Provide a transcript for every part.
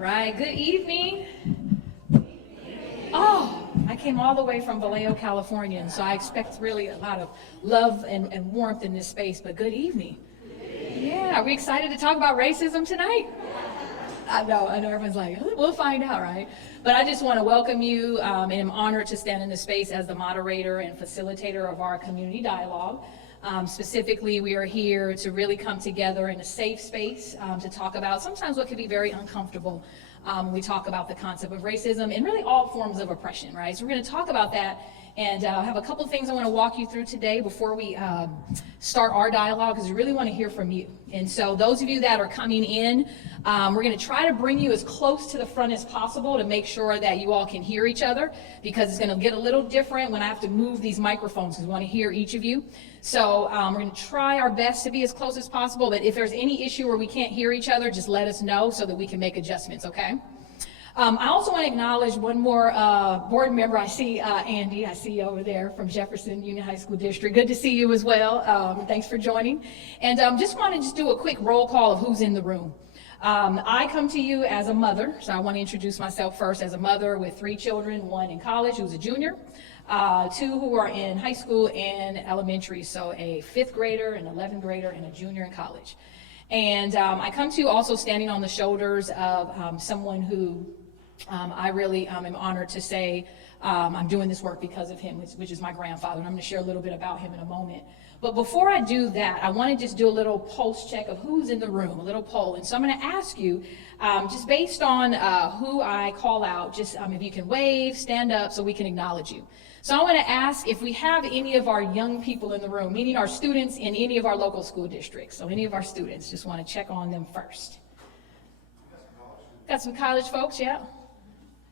Right, good evening. Oh, I came all the way from Vallejo, California, and so I expect really a lot of love and warmth in this space, but good evening. Yeah, are we excited to talk about racism tonight? I know everyone's like, we'll find out, right? But I just want to welcome you, and I'm honored to stand in this space as the moderator and facilitator of our community dialogue. Specifically, we are here to really come together in a safe space to talk about sometimes what can be very uncomfortable when we talk about the concept of racism and really all forms of oppression, right? So we're going to talk about that, and I have a couple of things I want to walk you through today before we start our dialogue, because we really want to hear from you. And so those of you that are coming in, we're going to try to bring you as close to the front as possible to make sure that you all can hear each other, because it's going to get a little different when I have to move these microphones, because we want to hear each of you. So we're going to try our best to be as close as possible, but if there's any issue where we can't hear each other, just let us know so that we can make adjustments, okay? I also want to acknowledge one more board member. I see Andy, I see you over there from Jefferson Union High School District. Good to see you as well. Thanks for joining. And just want to do a quick roll call of who's in the room. I come to you as a mother, so I want to introduce myself first as a mother with 3 children, 1 in college who's a junior, 2 who are in high school and elementary, so a 5th grader, an 11th grader, and a junior in college. And I come to you also standing on the shoulders of someone who I really am honored to say I'm doing this work because of him, which is my grandfather, and I'm going to share a little bit about him in a moment. But before I do that, I want to just do a little pulse check of who's in the room, a little poll. And so I'm going to ask you, just based on who I call out, just if you can wave, stand up so we can acknowledge you. So I want to ask if we have any of our young people in the room, meaning our students in any of our local school districts. So any of our students, just want to check on them first. Got some college folks, yeah.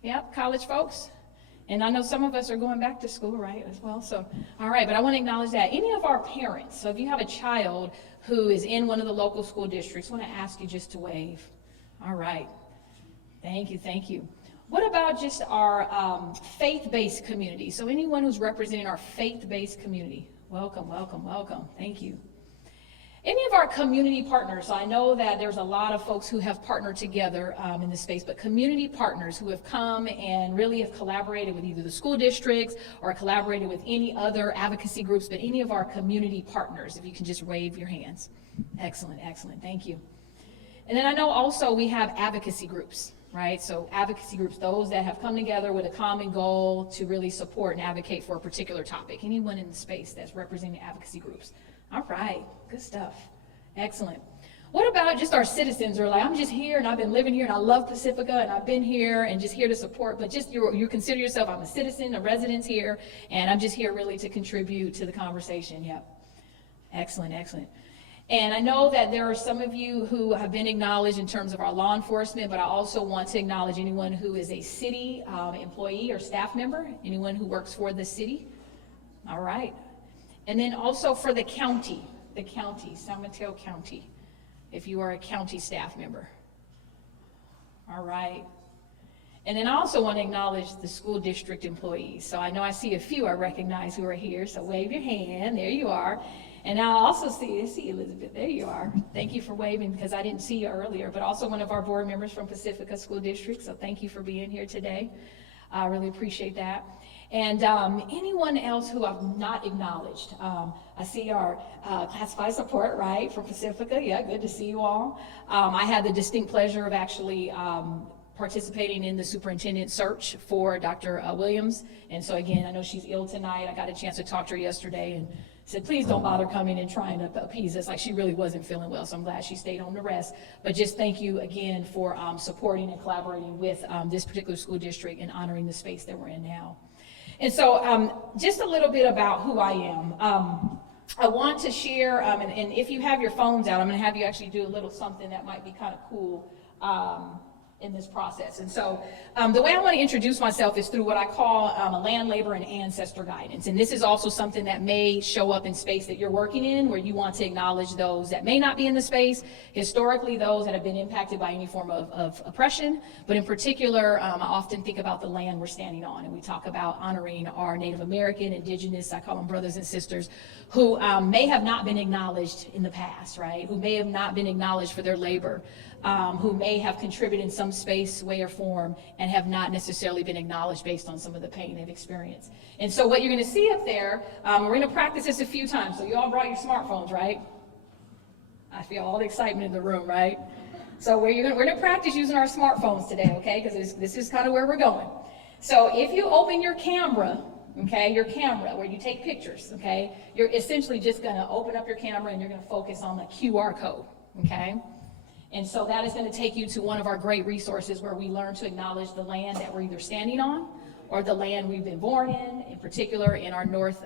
Yep, college folks. And I know some of us are going back to school, right, as well. So, all right, but I want to acknowledge that. Any of our parents, so if you have a child who is in one of the local school districts, I want to ask you just to wave. All right. Thank you, thank you. What about just our faith-based community? So anyone who's representing our faith-based community, welcome, welcome, welcome. Thank you. Any of our community partners, so I know that there's a lot of folks who have partnered together in this space, but community partners who have come and really have collaborated with either the school districts or collaborated with any other advocacy groups, but any of our community partners, if you can just wave your hands. Excellent, excellent, thank you. And then I know also we have advocacy groups, right? So advocacy groups, those that have come together with a common goal to really support and advocate for a particular topic. Anyone in the space that's representing advocacy groups? All right, good stuff. Excellent. What about just our citizens who are like, I'm just here and I've been living here and I love Pacifica and I've been here and just here to support, but just you consider yourself, I'm a citizen, a resident here, and I'm just here really to contribute to the conversation. Yep. Excellent, excellent. And I know that there are some of you who have been acknowledged in terms of our law enforcement, but I also want to acknowledge anyone who is a city employee or staff member, anyone who works for the city. All right. And then also for the county, San Mateo County, if you are a county staff member. All right. And then I also want to acknowledge the school district employees. So I know I see a few I recognize who are here, so wave your hand, there you are. And I also see Elizabeth, there you are. Thank you for waving because I didn't see you earlier, but also one of our board members from Pacifica School District, so thank you for being here today. I really appreciate that. And anyone else who I've not acknowledged. I see our classified support, right, from Pacifica. Yeah, good to see you all. I had the distinct pleasure of actually participating in the superintendent search for Dr. Williams. And so again, I know she's ill tonight. I got a chance to talk to her yesterday and said, please don't bother coming and trying to appease us. Like, she really wasn't feeling well, so I'm glad she stayed home to rest. But just thank you again for supporting and collaborating with this particular school district and honoring the space that we're in now. And so just a little bit about who I am. I want to share, and if you have your phones out, I'm going to have you actually do a little something that might be kind of cool in this process. And so the way I want to introduce myself is through what I call a land, labor, and ancestor guidance. And this is also something that may show up in space that you're working in, where you want to acknowledge those that may not be in the space, historically those that have been impacted by any form of oppression. But in particular, I often think about the land we're standing on, and we talk about honoring our Native American, Indigenous, I call them brothers and sisters, who may have not been acknowledged in the past, right? Who may have not been acknowledged for their labor. who may have contributed in some space, way, or form, and have not necessarily been acknowledged based on some of the pain they've experienced. And so what you're going to see up there, we're going to practice this a few times. So you all brought your smartphones, right? I feel all the excitement in the room, right? So we're going to practice using our smartphones today, okay? Because this is kind of where we're going. So if you open your camera, okay, your camera where you take pictures, okay, you're essentially just going to open up your camera and you're going to focus on the QR code, okay? And so that is going to take you to one of our great resources where we learn to acknowledge the land that we're either standing on or the land we've been born in particular in our North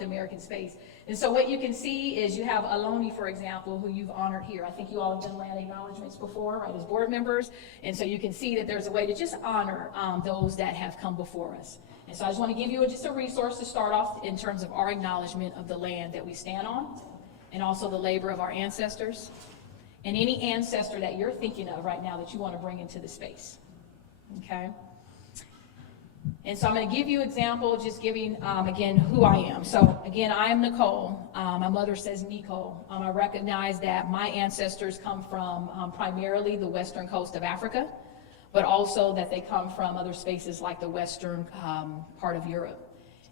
American space. And so what you can see is you have Aloni, for example, who you've honored here. I think you all have done land acknowledgements before, right, as board members. And so you can see that there's a way to just honor those that have come before us. And so I just want to give you just a resource to start off in terms of our acknowledgement of the land that we stand on and also the labor of our ancestors and any ancestor that you're thinking of right now that you want to bring into the space, okay? And so I'm going to give you an example, just giving, again, who I am. So, again, I am Nicole. My mother says Nicole. I recognize that my ancestors come from primarily the western coast of Africa, but also that they come from other spaces like the western part of Europe.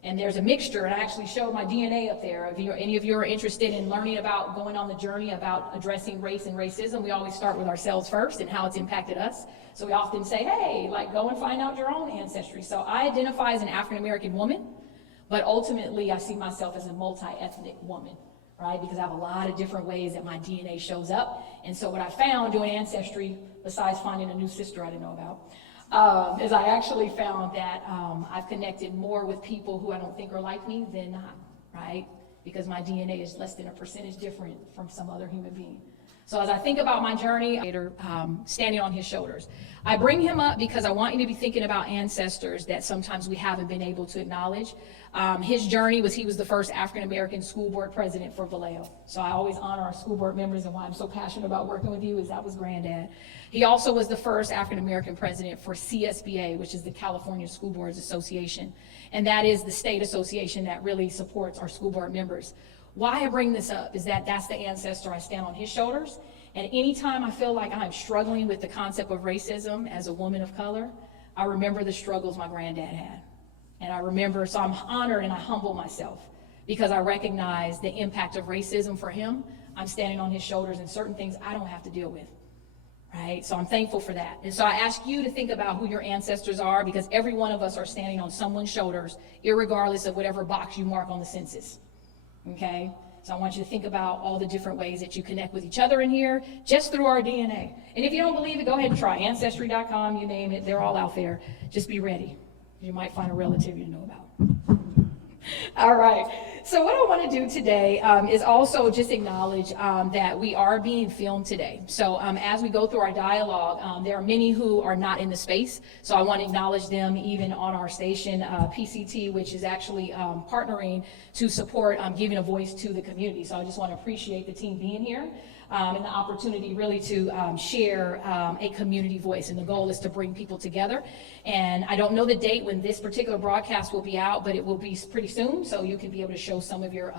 And there's a mixture, and I actually showed my DNA up there. If any of you are interested in learning about going on the journey about addressing race and racism, we always start with ourselves first and how it's impacted us. So we often say, hey, like, go and find out your own ancestry. So I identify as an African-American woman, but ultimately I see myself as a multi-ethnic woman, right? Because I have a lot of different ways that my DNA shows up. And so what I found doing ancestry, besides finding a new sister I didn't know about, is I actually found that I've connected more with people who I don't think are like me than not, right? Because my DNA is less than a percentage different from some other human being. So as I think about my journey, standing on his shoulders, I bring him up because I want you to be thinking about ancestors that sometimes we haven't been able to acknowledge. His journey was he was the first African-American school board president for Vallejo. So I always honor our school board members, and why I'm so passionate about working with you is that was Granddad. He also was the first African-American president for CSBA, which is the California School Boards Association. And that is the state association that really supports our school board members. Why I bring this up is that that's the ancestor I stand on his shoulders. And anytime I feel like I'm struggling with the concept of racism as a woman of color, I remember the struggles my granddad had. And I remember, so I'm honored and I humble myself because I recognize the impact of racism for him. I'm standing on his shoulders and certain things I don't have to deal with, right? So I'm thankful for that. And so I ask you to think about who your ancestors are, because every one of us are standing on someone's shoulders, irregardless of whatever box you mark on the census, okay? So I want you to think about all the different ways that you connect with each other in here, just through our DNA. And if you don't believe it, go ahead and try Ancestry.com, you name it, they're all out there. Just be ready. You might find a relative you know about. All right, so what I want to do today is also just acknowledge that we are being filmed today. So as we go through our dialogue, there are many who are not in the space, so I want to acknowledge them even on our station, PCT, which is actually partnering to support giving a voice to the community. So I just want to appreciate the team being here. And the opportunity really to share a community voice. And the goal is to bring people together. And I don't know the date when this particular broadcast will be out, but it will be pretty soon, so you can be able to show some of your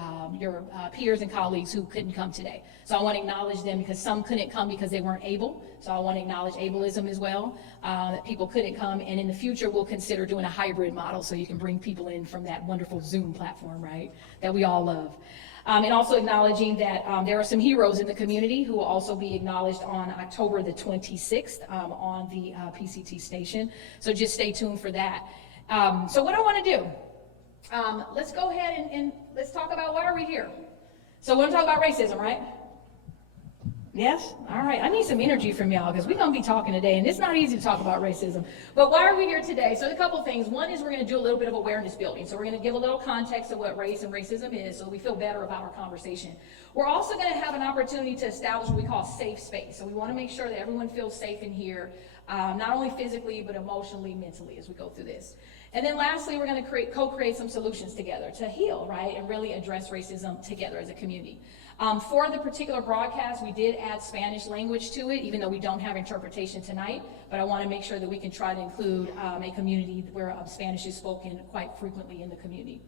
peers and colleagues who couldn't come today. So I want to acknowledge them because some couldn't come because they weren't able. So I want to acknowledge ableism as well, that people couldn't come. And in the future, we'll consider doing a hybrid model so you can bring people in from that wonderful Zoom platform, right, that we all love. And also acknowledging that there are some heroes in the community who will also be acknowledged on October the 26th on the PCT station. So just stay tuned for that. So what I want to do, let's go ahead and let's talk about why are we here. So we're going to talk about racism, right? Yes? All right. I need some energy from y'all because we're going to be talking today, and it's not easy to talk about racism. But why are we here today? So a couple things. One is we're going to do a little bit of awareness building. So we're going to give a little context of what race and racism is so we feel better about our conversation. We're also going to have an opportunity to establish what we call safe space. So we want to make sure that everyone feels safe in here, not only physically, but emotionally, mentally as we go through this. And then lastly, we're going to co-create some solutions together to heal, right, and really address racism together as a community. For the particular broadcast, we did add Spanish language to it, even though we don't have interpretation tonight, but I want to make sure that we can try to include a community where Spanish is spoken quite frequently in the community.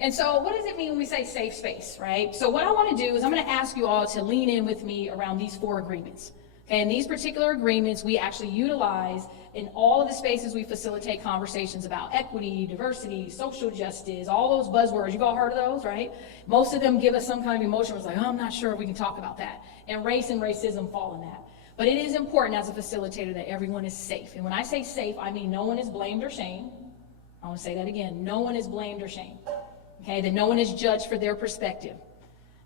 And so what does it mean when we say safe space, right? So what I want to do is I'm going to ask you all to lean in with me around these 4 agreements. Okay, and these particular agreements we actually utilize in all of the spaces we facilitate conversations about equity, diversity, social justice, all those buzzwords. You've all heard of those, right? Most of them give us some kind of emotion. It's like, oh, I'm not sure if we can talk about that. And race and racism fall in that. But it is important as a facilitator that everyone is safe. And when I say safe, I mean no one is blamed or shamed. I want to say that again. No one is blamed or shamed. Okay, that no one is judged for their perspective.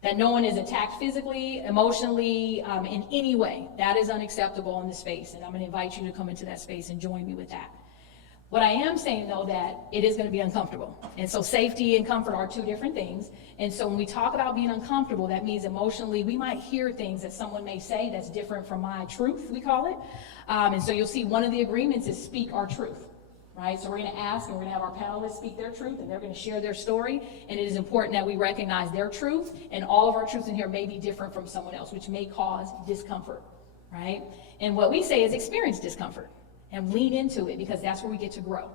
That no one is attacked physically, emotionally, in any way. That is unacceptable in this space, and I'm going to invite you to come into that space and join me with that. What I am saying, though, that it is going to be uncomfortable. And so safety and comfort are two different things. And so when we talk about being uncomfortable, that means emotionally we might hear things that someone may say that's different from my truth, we call it. And so you'll see one of the agreements is speak our truth. Right? So we're going to ask and we're going to have our panelists speak their truth and they're going to share their story. And it is important that we recognize their truth, and all of our truths in here may be different from someone else, which may cause discomfort, right? And what we say is experience discomfort and lean into it, because that's where we get to grow.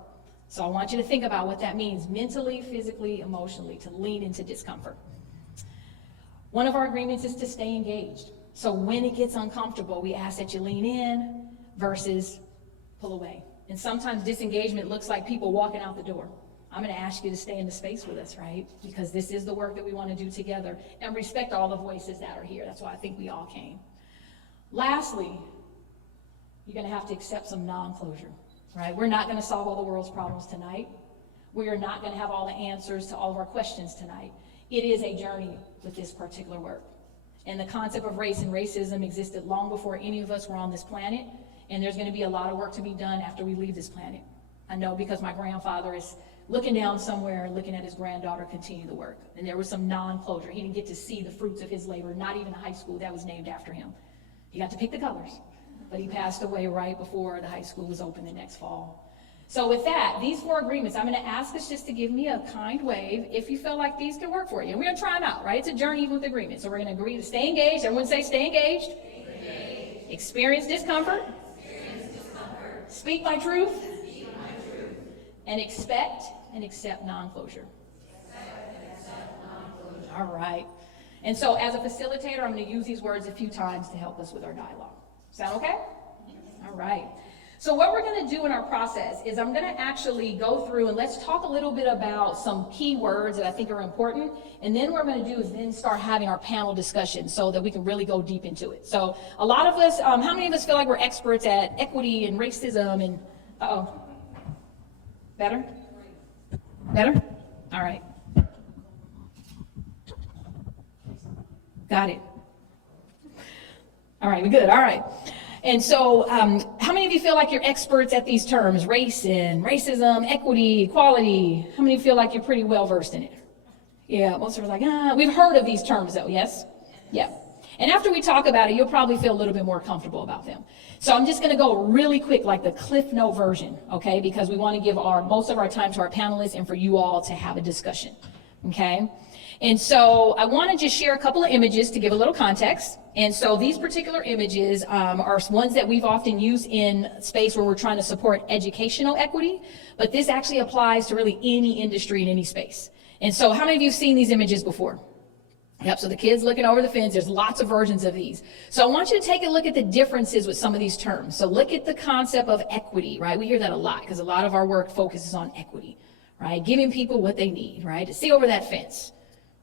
So I want you to think about what that means mentally, physically, emotionally, to lean into discomfort. One of our agreements is to stay engaged. So when it gets uncomfortable, we ask that you lean in versus pull away. And sometimes disengagement looks like people walking out the door. I'm going to ask you to stay in the space with us, right? Because this is the work that we want to do together, and respect all the voices that are here. That's why I think we all came. Lastly, you're going to have to accept some non-closure, right? We're not going to solve all the world's problems tonight. We are not going to have all the answers to all of our questions tonight. It is a journey with this particular work. And the concept of race and racism existed long before any of us were on this planet. And there's going to be a lot of work to be done after we leave this planet. I know, because my grandfather is looking down somewhere and looking at his granddaughter continue the work. And there was some non-closure. He didn't get to see the fruits of his labor, not even a high school that was named after him. He got to pick the colors, but he passed away right before the high school was open the next fall. So with that, these 4 agreements, I'm going to ask us just to give me a kind wave if you feel like these can work for you. And we're going to try them out, right? It's a journey even with agreements. So we're going to agree to stay engaged. Everyone say stay engaged. Stay engaged. Experience discomfort. Speak my truth, and expect and accept non-closure. All right. And so as a facilitator, I'm going to use these words a few times to help us with our dialogue. Sound okay? All right. So what we're going to do in our process is I'm going to actually go through and let's talk a little bit about some key words that I think are important. And then what we're going to do is then start having our panel discussion so that we can really go deep into it. So a lot of us, how many of us feel like we're experts at equity and racism and, Better? Better? All right. Got it. All right, we're good. All right. And so how many of you feel like you're experts at these terms, race and racism, equity, equality? How many feel like you're pretty well versed in it? Yeah, most of us are like, we've heard of these terms though, yes? Yeah. And after we talk about it, you'll probably feel a little bit more comfortable about them. So I'm just going to go really quick, like the Cliff Note version, okay? Because we want to give most of our time to our panelists and for you all to have a discussion, okay? And so I want to just share a couple of images to give a little context. And so these particular images are ones that we've often used in space where we're trying to support educational equity, but this actually applies to really any industry in any space. And so how many of you have seen these images before? Yep, so the kids looking over the fence, there's lots of versions of these. So I want you to take a look at the differences with some of these terms. So look at the concept of equity, right? We hear that a lot because a lot of our work focuses on equity, right? Giving people what they need, right? To see over that fence,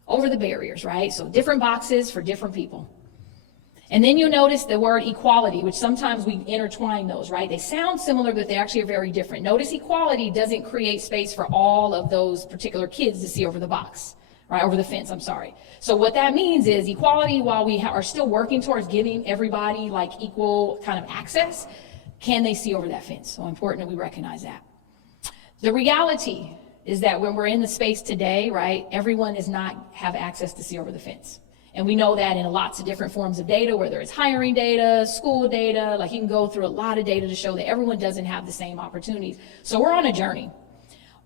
over the barriers, right? So different boxes for different people. And then you'll notice the word equality, which sometimes we intertwine those, right? They sound similar, but they actually are very different. Notice equality doesn't create space for all of those particular kids to see over the box, right? Over the fence, I'm sorry. So what that means is equality, while we are still working towards giving everybody like equal kind of access, can they see over that fence? So important that we recognize that. The reality is that when we're in the space today, right, everyone does not have access to see over the fence. And we know that in lots of different forms of data, whether it's hiring data, school data, like you can go through a lot of data to show that everyone doesn't have the same opportunities. So we're on a journey.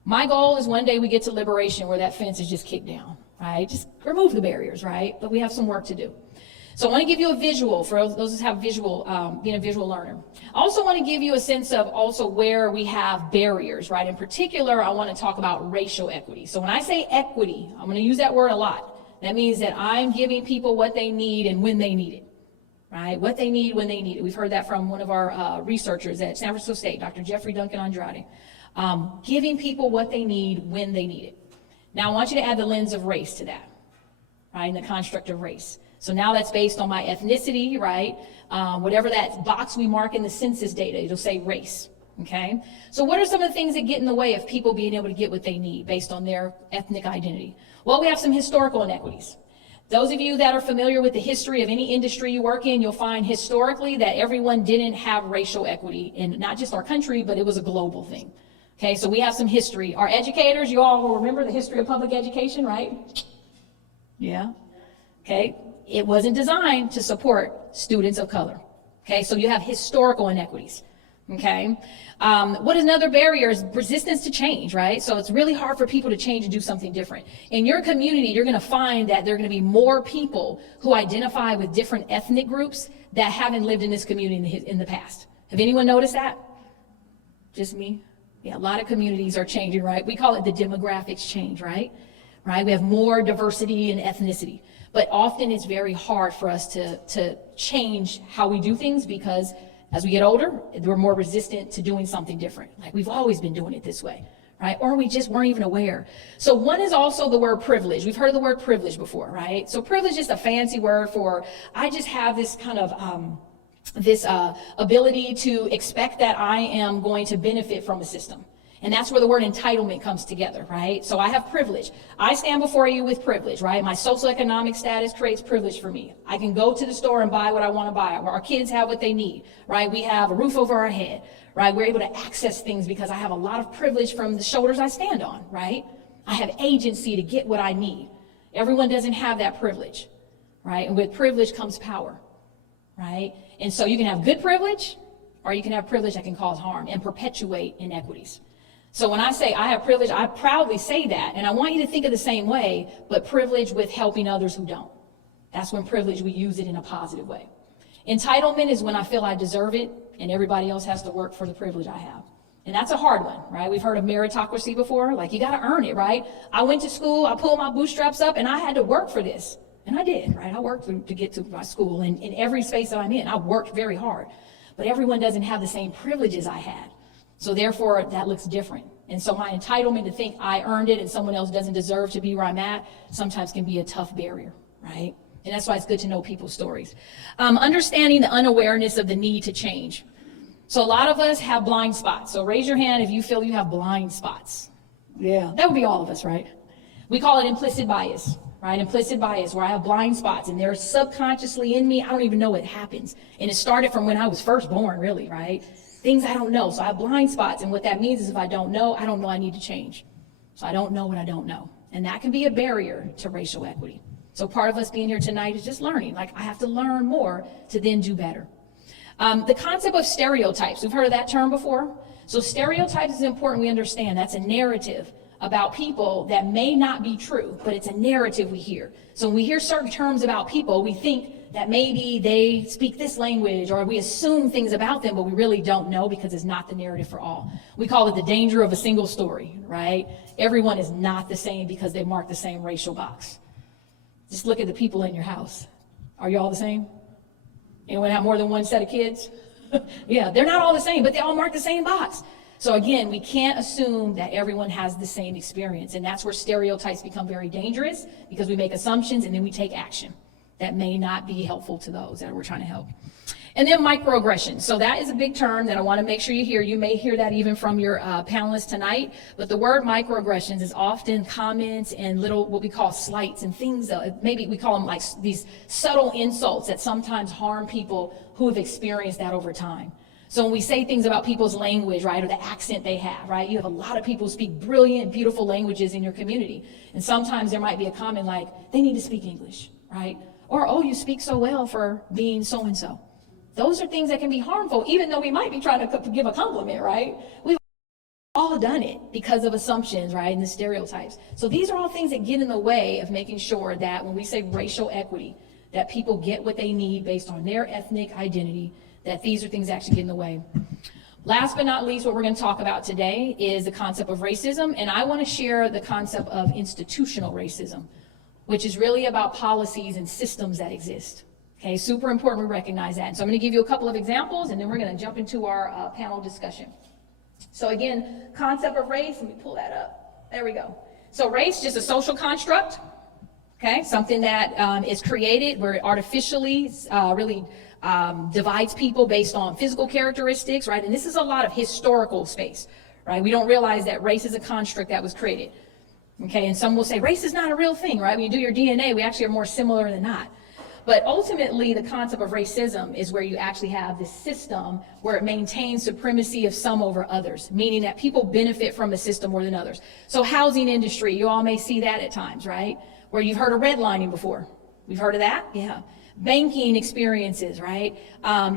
My goal is one day we get to liberation where that fence is just kicked down, right? Just remove the barriers, right? But we have some work to do. So I want to give you a visual for those who have visual, being a visual learner. I also want to give you a sense of also where we have barriers, right? In particular, I want to talk about racial equity. So when I say equity, I'm going to use that word a lot. That means that I'm giving people what they need and when they need it, right? What they need when they need it. We've heard that from one of our researchers at San Francisco State, Dr. Jeffrey Duncan Andrade. Giving people what they need when they need it. Now, I want you to add the lens of race to that, right, and the construct of race. So now that's based on my ethnicity, right? Whatever that box we mark in the census data, it'll say race, okay? So what are some of the things that get in the way of people being able to get what they need based on their ethnic identity? Well, we have some historical inequities. Those of you that are familiar with the history of any industry you work in, you'll find historically that everyone didn't have racial equity in not just our country, but it was a global thing. Okay, so we have some history. Our educators, you all will remember the history of public education, right? Yeah. Okay, it wasn't designed to support students of color. Okay, so you have historical inequities. Okay, what is another barrier is resistance to change, right? So it's really hard for people to change and do something different. In your community, you're going to find that there are going to be more people who identify with different ethnic groups that haven't lived in this community in the past. Have anyone noticed that? Just me? Yeah, a lot of communities are changing, right? We call it the demographics change, right? Right? We have more diversity in ethnicity. But often it's very hard for us to change how we do things because as we get older, we're more resistant to doing something different. Like we've always been doing it this way, right? Or we just weren't even aware. So one is also the word privilege. We've heard of the word privilege before, right? So privilege is a fancy word for, I just have this kind of, ability to expect that I am going to benefit from a system. And that's where the word entitlement comes together, right? So I have privilege. I stand before you with privilege, right? My socioeconomic status creates privilege for me. I can go to the store and buy what I want to buy. Our kids have what they need, right? We have a roof over our head, right? We're able to access things because I have a lot of privilege from the shoulders I stand on, right? I have agency to get what I need. Everyone doesn't have that privilege, right? And with privilege comes power, right? And so you can have good privilege or you can have privilege that can cause harm and perpetuate inequities. So when I say I have privilege, I proudly say that. And I want you to think of the same way, but privilege with helping others who don't. That's when privilege, we use it in a positive way. Entitlement is when I feel I deserve it and everybody else has to work for the privilege I have. And that's a hard one, right? We've heard of meritocracy before. Like you got to earn it, right? I went to school, I pulled my bootstraps up and I had to work for this. And I did, right? I worked to get to my school and in every space that I'm in, I worked very hard. But everyone doesn't have the same privileges I had. So therefore, that looks different. And so my entitlement to think I earned it and someone else doesn't deserve to be where I'm at sometimes can be a tough barrier, right? And that's why it's good to know people's stories. Understanding the unawareness of the need to change. So a lot of us have blind spots. So raise your hand if you feel you have blind spots. Yeah, that would be all of us, right? We call it implicit bias, right? Implicit bias, where I have blind spots and they're subconsciously in me. I don't even know it happens. And it started from when I was first born, really, right? Things I don't know. So I have blind spots. And what that means is if I don't know I need to change. So I don't know what I don't know. And that can be a barrier to racial equity. So part of us being here tonight is just learning. Like I have to learn more to then do better. The concept of stereotypes. We've heard of that term before. So stereotypes is important we understand. That's a narrative about people that may not be true, but it's a narrative we hear. So when we hear certain terms about people, we think that maybe they speak this language, or we assume things about them, but we really don't know because it's not the narrative for all. We call it the danger of a single story, right? Everyone is not the same because they mark the same racial box. Just look at the people in your house. Are you all the same? Anyone have more than one set of kids? Yeah, they're not all the same, but they all mark the same box. So again, we can't assume that everyone has the same experience. And that's where stereotypes become very dangerous because we make assumptions and then we take action that may not be helpful to those that we're trying to help. And then microaggressions. So that is a big term that I want to make sure you hear. You may hear that even from your panelists tonight, but the word microaggressions is often comments and little, what we call slights and things, maybe we call them like these subtle insults that sometimes harm people who have experienced that over time. So when we say things about people's language, right, or the accent they have, right, you have a lot of people who speak brilliant, beautiful languages in your community. And sometimes there might be a comment like, they need to speak English, right? Or, oh, you speak so well for being so-and-so. Those are things that can be harmful, even though we might be trying to give a compliment, right? We've all done it because of assumptions, right, and the stereotypes. So these are all things that get in the way of making sure that when we say racial equity, that people get what they need based on their ethnic identity, that these are things that actually get in the way. Last but not least, what we're going to talk about today is the concept of racism, and I want to share the concept of institutional racism, which is really about policies and systems that exist. Okay, super important we recognize that. And so I'm going to give you a couple of examples, and then we're going to jump into our panel discussion. So again, concept of race, let me pull that up. There we go. So race, just a social construct, okay? Something that is created where it artificially really divides people based on physical characteristics, right? And this is a lot of historical space, right? We don't realize that race is a construct that was created, okay? And some will say race is not a real thing, right? When you do your DNA, we actually are more similar than not. But ultimately, the concept of racism is where you actually have this system where it maintains supremacy of some over others, meaning that people benefit from a system more than others. So housing industry, you all may see that at times, right? Where you've heard of redlining before. We've heard of that? Yeah. Banking experiences, right?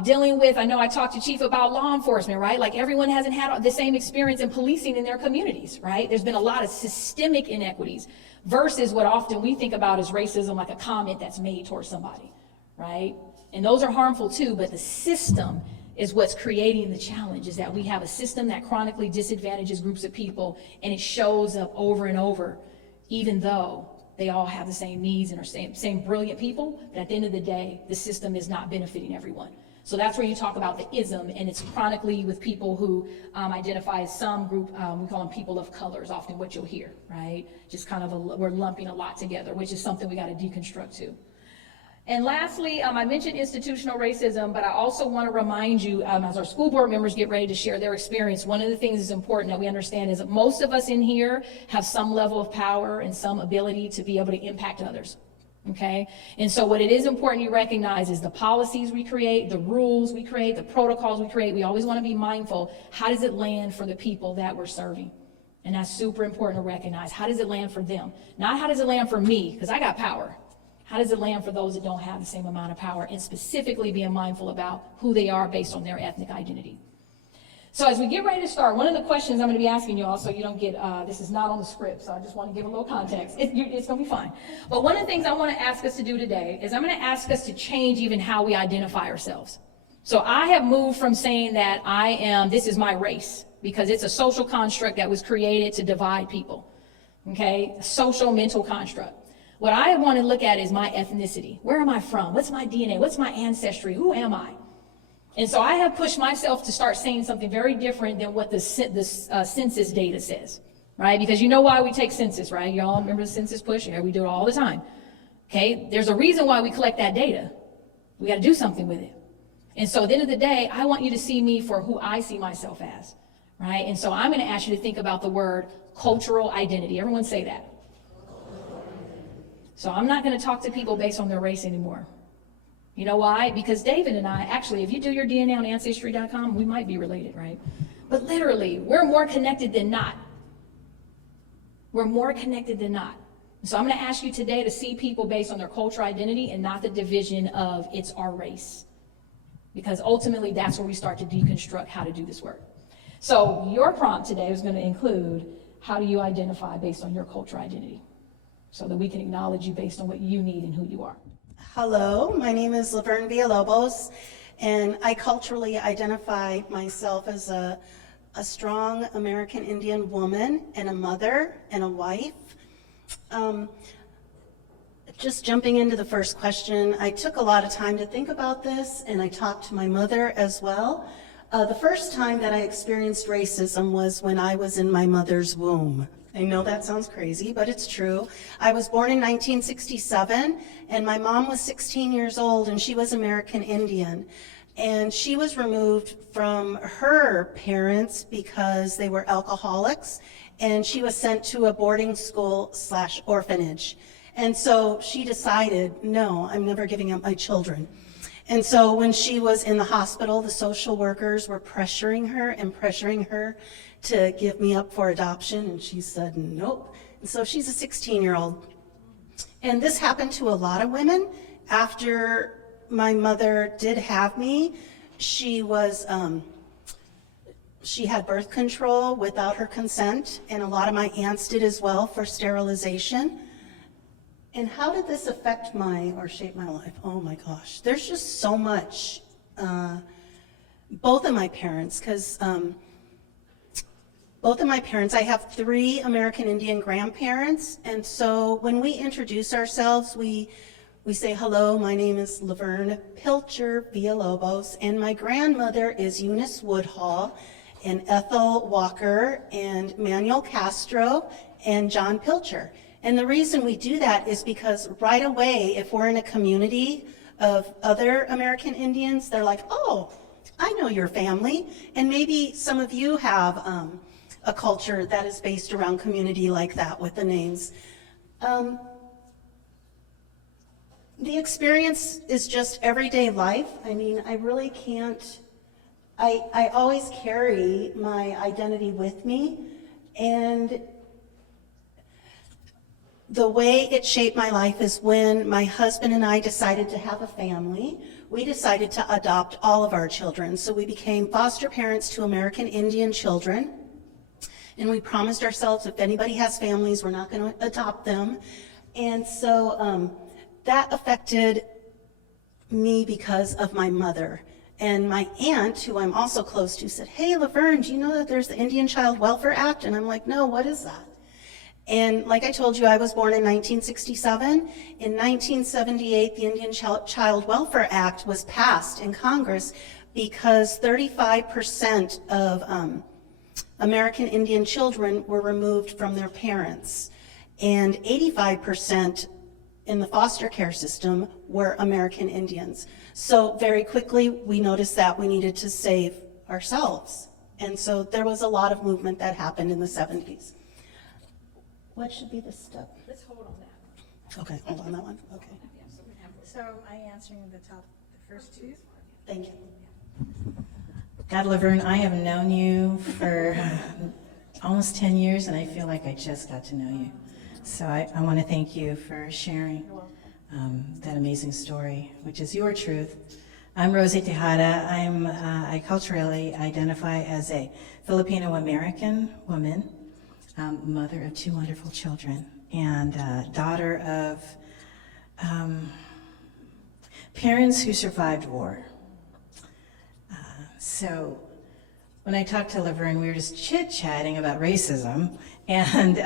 Dealing with, I know I talked to Chief about law enforcement, right? Like everyone hasn't had the same experience in policing in their communities, right? There's been a lot of systemic inequities versus what often we think about as racism, like a comment that's made towards somebody, right? And those are harmful too, but the system is what's creating the challenge, is that we have a system that chronically disadvantages groups of people, and it shows up over and over, even though they all have the same needs and are same brilliant people, but at the end of the day, the system is not benefiting everyone. So that's where you talk about the ism, and it's chronically with people who identify as some group, we call them people of color is often what you'll hear, right? Just kind of, we're lumping a lot together, which is something we got to deconstruct too. And lastly, I mentioned institutional racism, but I also want to remind you, as our school board members get ready to share their experience, one of the things that's important that we understand is that most of us in here have some level of power and some ability to be able to impact others. Okay, and so what it is important you recognize is the policies we create, the rules we create, the protocols we create. We always want to be mindful, how does it land for the people that we're serving? And that's super important to recognize. How does it land for them? Not how does it land for me, because I got power. How does it land for those that don't have the same amount of power, and specifically being mindful about who they are based on their ethnic identity. So as we get ready to start, one of the questions I'm going to be asking you all, so you don't get, this is not on the script, so I just want to give a little context. It's going to be fine. But one of the things I want to ask us to do today is I'm going to ask us to change even how we identify ourselves. So I have moved from saying that this is my race, because it's a social construct that was created to divide people, okay? A social mental construct. What I want to look at is my ethnicity. Where am I from? What's my DNA? What's my ancestry? Who am I? And so I have pushed myself to start saying something very different than what the census data says, right? Because you know why we take census, right? Y'all remember the census push? Yeah, we do it all the time. Okay, there's a reason why we collect that data. We got to do something with it. And so at the end of the day, I want you to see me for who I see myself as, right? And so I'm going to ask you to think about the word cultural identity. Everyone say that. So I'm not going to talk to people based on their race anymore. You know why? Because David and I, actually, if you do your DNA on Ancestry.com, we might be related, right? But literally, we're more connected than not. We're more connected than not. So I'm going to ask you today to see people based on their cultural identity and not the division of it's our race. Because ultimately, that's where we start to deconstruct how to do this work. So your prompt today is going to include, how do you identify based on your cultural identity? So that we can acknowledge you based on what you need and who you are. Hello, my name is Laverne Villalobos, and I culturally identify myself as a strong American Indian woman and a mother and a wife. Just jumping into the first question, I took a lot of time to think about this, and I talked to my mother as well. The first time that I experienced racism was when I was in my mother's womb. I know that sounds crazy, but it's true. I was born in 1967, and my mom was 16 years old, and she was American Indian. And she was removed from her parents because they were alcoholics, and she was sent to a boarding school / orphanage. And so she decided, no, I'm never giving up my children. And so when she was in the hospital, the social workers were pressuring her to give me up for adoption, and she said nope. And so she's a 16-year-old. And this happened to a lot of women. After my mother did have me, she had birth control without her consent, and a lot of my aunts did as well for sterilization. And how did this affect or shape my life? Oh my gosh, there's just so much. Both of my parents, I have 3 American Indian grandparents, and so when we introduce ourselves, we We say, hello, my name is Laverne Pilcher Villalobos, and my grandmother is Eunice Woodhall, and Ethel Walker, and Manuel Castro, and John Pilcher. And the reason we do that is because right away, if we're in a community of other American Indians, they're like, oh, I know your family. And maybe some of you have a culture that is based around community like that with the names. The experience is just everyday life. I mean, I really can't, I always carry my identity with me, and the way it shaped my life is when my husband and I decided to have a family. We decided to adopt all of our children. So we became foster parents to American Indian children, and we promised ourselves if anybody has families, we're not going to adopt them. And so that affected me because of my mother. And my aunt, who I'm also close to, said, hey, Laverne, do you know that there's the Indian Child Welfare Act? And I'm like, no, what is that? And like I told you, I was born in 1967. In 1978, the Indian Child Welfare Act was passed in Congress because 35% of American Indian children were removed from their parents, and 85% in the foster care system were American Indians. So very quickly, we noticed that we needed to save ourselves. And so there was a lot of movement that happened in the 70s. What should be the step? Let's hold on that. Okay, hold on that one, okay. So am I answering the first two? Thank you. God, Laverne, I have known you for almost 10 years, and I feel like I just got to know you. So I want to thank you for sharing that amazing story, which is your truth. I'm Rosie Tejada. I culturally identify as a Filipino-American woman, mother of 2 wonderful children, and daughter of parents who survived war. So when I talked to Laverne, we were just chit-chatting about racism, and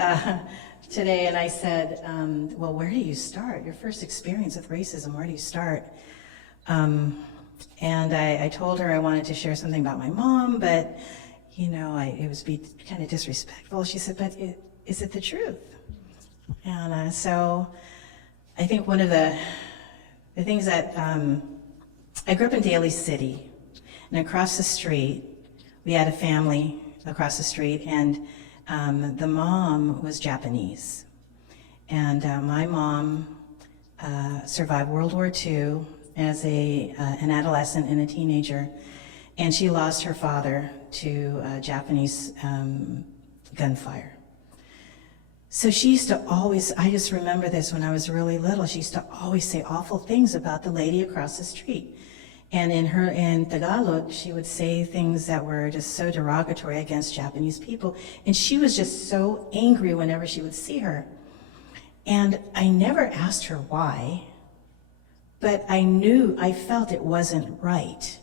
today, and I said, well, where do you start? Your first experience with racism, where do you start? And I told her I wanted to share something about my mom, but you know, it was be kind of disrespectful. She said, but is it the truth? And so I think one of the things that, I grew up in Daly City, and across the street, we had a family across the street, and the mom was Japanese. And my mom survived World War II as an adolescent and a teenager, and she lost her father to Japanese gunfire. So she used to always, I just remember this when I was really little, she used to always say awful things about the lady across the street. And in Tagalog, she would say things that were just so derogatory against Japanese people. And she was just so angry whenever she would see her. And I never asked her why, but I felt it wasn't right.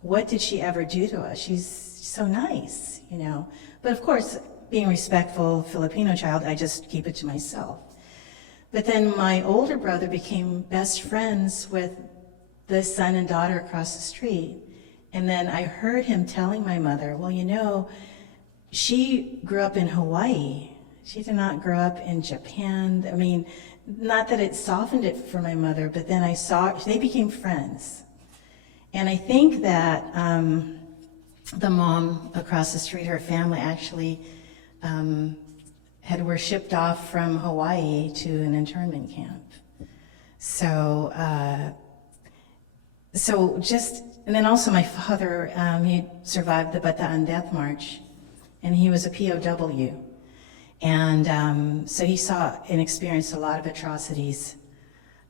What did she ever do to us? She's so nice, you know. But of course, being respectful Filipino child, I just keep it to myself. But then my older brother became best friends with the son and daughter across the street. And then I heard him telling my mother, well, you know, she grew up in Hawaii. She did not grow up in Japan. I mean, not that it softened it for my mother, but then I saw, they became friends. And I think that the mom across the street, her family actually were shipped off from Hawaii to an internment camp. So and then also my father, he survived the Bataan Death March, and he was a POW. And so he saw and experienced a lot of atrocities,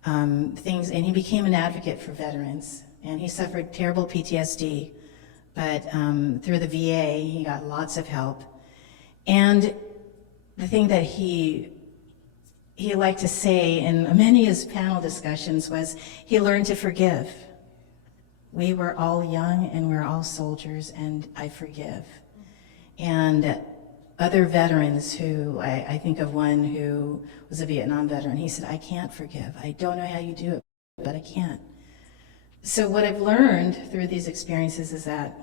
and he became an advocate for veterans. And he suffered terrible PTSD, but through the VA, he got lots of help. And the thing that he liked to say in many of his panel discussions was he learned to forgive. We were all young and we're all soldiers, and I forgive. And other veterans who, I think of one who was a Vietnam veteran. He said, I can't forgive. I don't know how you do it, but I can't. So what I've learned through these experiences is that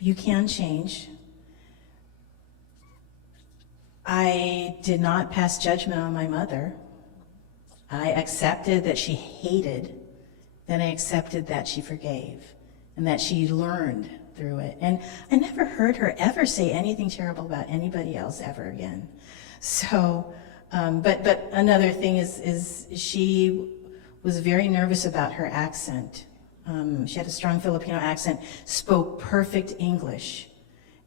you can change. I did not pass judgment on my mother. I accepted that she hated, then I accepted that she forgave, and that she learned through it. And I never heard her ever say anything terrible about anybody else ever again. So, but another thing is she was very nervous about her accent. She had a strong Filipino accent, spoke perfect English,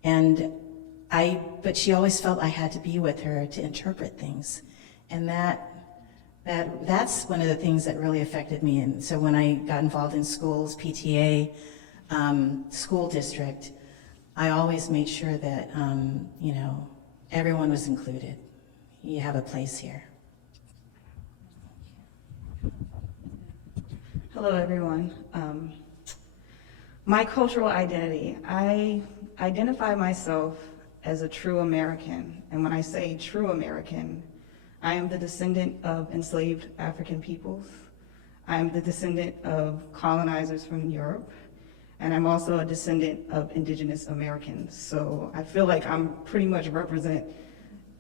but she always felt I had to be with her to interpret things, and that's one of the things that really affected me. And so when I got involved in schools, PTA, school district, I always made sure that everyone was included. You have a place here. Hello, everyone. My cultural identity, I identify myself as a true American. And when I say true American, I am the descendant of enslaved African peoples. I am the descendant of colonizers from Europe. And I'm also a descendant of indigenous Americans. So I feel like I'm pretty much represent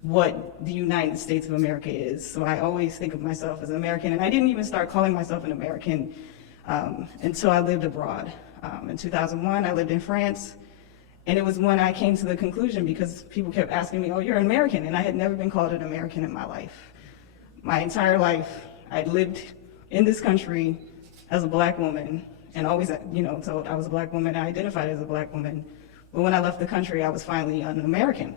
what the United States of America is. So I always think of myself as an American, and I didn't even start calling myself an American until I lived abroad. In 2001, I lived in France, and it was when I came to the conclusion, because people kept asking me, oh, you're an American, and I had never been called an American in my life. My entire life, I'd lived in this country as a black woman, and always, told I was a black woman, I identified as a black woman. But when I left the country, I was finally an American.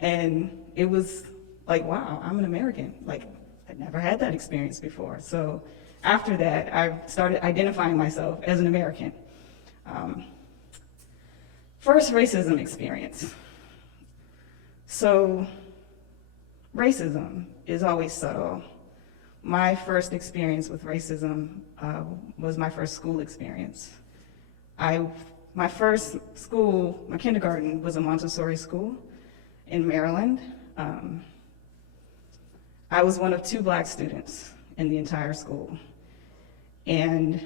And it was like, wow, I'm an American. Like, I'd never had that experience before. So after that, I started identifying myself as an American. First racism experience. So racism is always subtle. My first experience with racism was my first school experience. My first school, my kindergarten, was a Montessori school in Maryland. I was one of 2 black students in the entire school. And,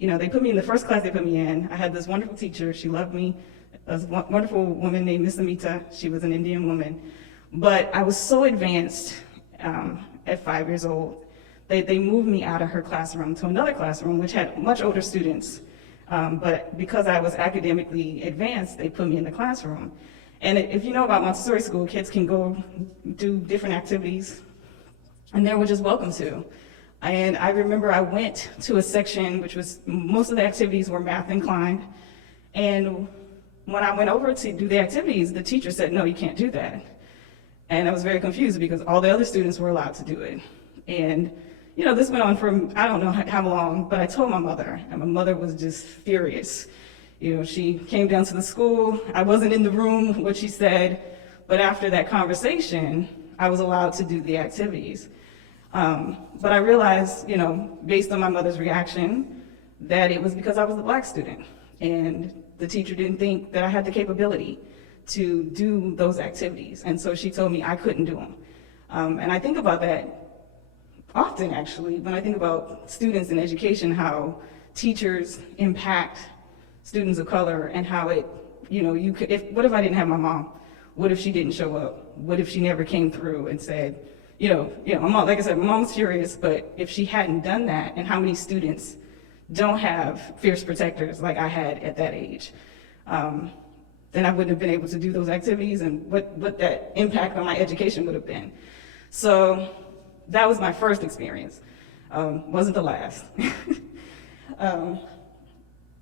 they put me in the first class they put me in. I had this wonderful teacher. She loved me. A wonderful woman named Miss Amita. She was an Indian woman. But I was so advanced at 5 years old that they moved me out of her classroom to another classroom, which had much older students. But because I was academically advanced, they put me in the classroom. And if you know about Montessori school, kids can go do different activities, and they were just welcome to. And I remember I went to a section which was, most of the activities were math inclined. And when I went over to do the activities, the teacher said, no, you can't do that. And I was very confused because all the other students were allowed to do it. And this went on for, I don't know how long, but I told my mother, and my mother was just furious. She came down to the school. I wasn't in the room, what she said, but after that conversation, I was allowed to do the activities. But I realized, based on my mother's reaction, that it was because I was a black student. And the teacher didn't think that I had the capability to do those activities. And so she told me I couldn't do them. And I think about that often, actually, when I think about students in education, how teachers impact students of color, and how it, what if I didn't have my mom? What if she didn't show up? What if she never came through and said, my mom, like I said, my mom's furious, but if she hadn't done that, and how many students don't have fierce protectors like I had at that age, then I wouldn't have been able to do those activities, and what that impact on my education would have been. So that was my first experience. Wasn't the last.